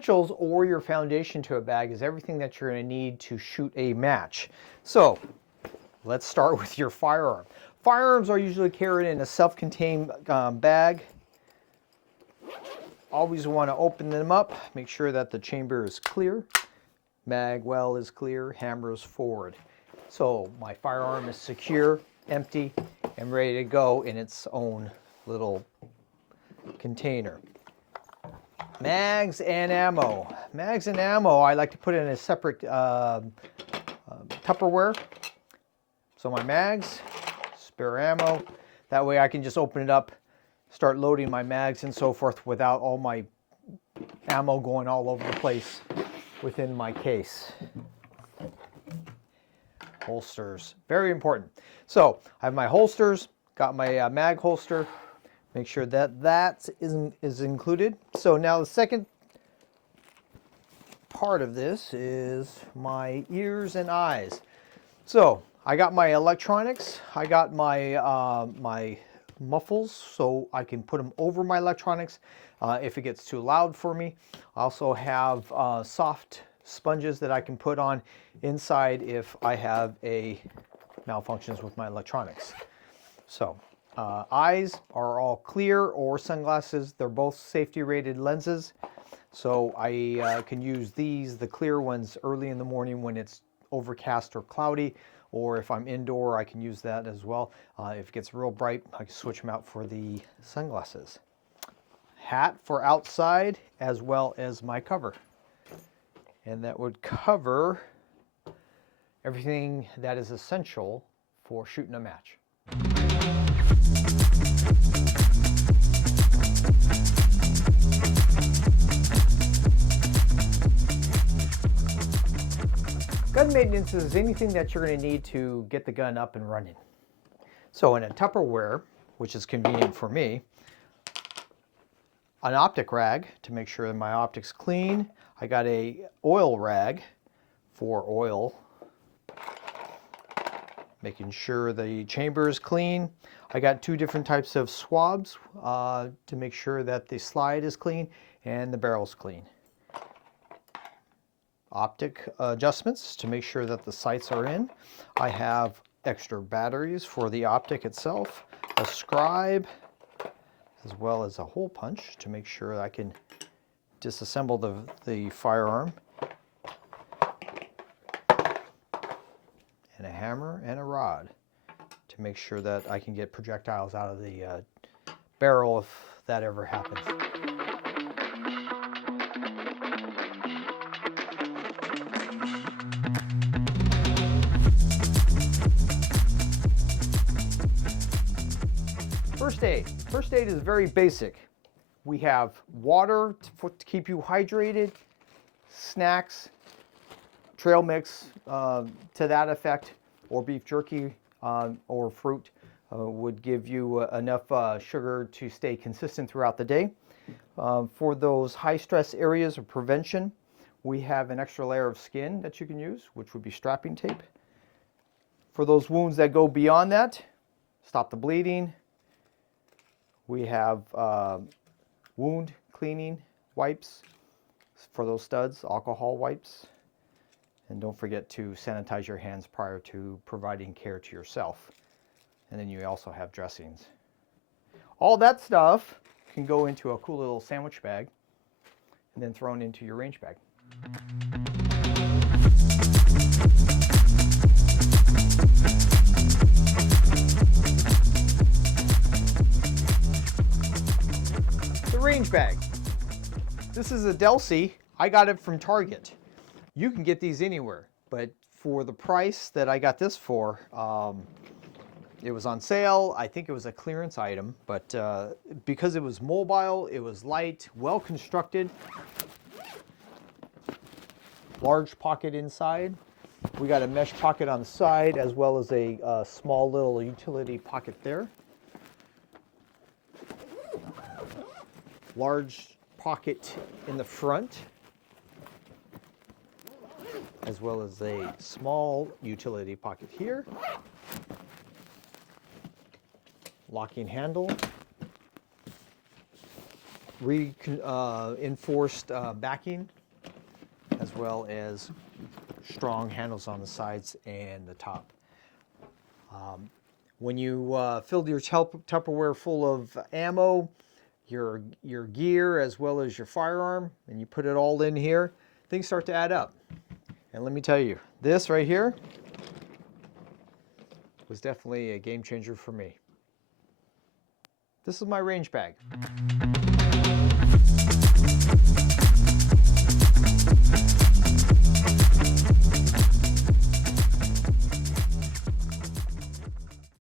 essentials or your foundation to a bag is everything that you're going to need to shoot a match. So let's start with your firearm. Firearms are usually carried in a self-contained bag. Always want to open them up, make sure that the chamber is clear, mag well is clear, hammer is forward. So my firearm is secure, empty, and ready to go in its own little container. Mags and ammo. Mags and ammo I like to put in a separate Tupperware. So my mags, spare ammo, that way I can just open it up, start loading my mags and so forth without all my ammo going all over the place within my case. Holsters, very important. So I have my holsters, got my mag holster, make sure that that is included. So now the second part of this is my ears and eyes. So I got my electronics, I got my my muffles so I can put them over my electronics if it gets too loud for me. I also have soft sponges that I can put on inside if I have a malfunctions with my electronics. So eyes are all clear or sunglasses. They're both safety rated lenses. So I can use these, the clear ones, early in the morning when it's overcast or cloudy, or if I'm indoor I can use that as well. If it gets real bright I can switch them out for the sunglasses. Hat for outside as well as my cover. And that would cover everything that is essential for shooting a match. Gun maintenance is anything that you're going to need to get the gun up and running. So in a Tupperware, which is convenient for me, an optic rag to make sure that my optic's clean. I got a oil rag for oil, making sure the chamber is clean. I got two different types of swabs to make sure that the slide is clean and the barrel's clean. Optic adjustments to make sure that the sights are in. I have extra batteries for the optic itself, a scribe, as well as a hole punch to make sure I can disassemble the firearm, and a hammer and a rod to make sure that I can get projectiles out of the barrel if that ever happens. First aid. First aid is very basic. We have water to keep you hydrated, snacks, trail mix to that effect, or beef jerky or fruit would give you enough sugar to stay consistent throughout the day. For those high stress areas of prevention, we have an extra layer of skin that you can use, which would be strapping tape. For those wounds that go beyond that, stop the bleeding, we have wound cleaning wipes for those studs, alcohol wipes. And don't forget to sanitize your hands prior to providing care to yourself. And then you also have dressings. All that stuff can go into a cool little sandwich bag and then thrown into your range bag. Range bag. This is a Delsey. I got it from Target. You can get these anywhere, but for the price that I got this for, it was on sale. I think it was a clearance item, but because it was mobile, it was light, well constructed, large pocket inside. We got a mesh pocket on the side as well as a small little utility pocket there. Large pocket in the front, as well as a small utility pocket here. Locking handle. reinforced backing, as well as strong handles on the sides and the top. When you filled your Tupperware full of ammo, your gear, as well as your firearm, and you put it all in here, things start to add up. And let me tell you, this right here was definitely a game changer for me. This is my range bag.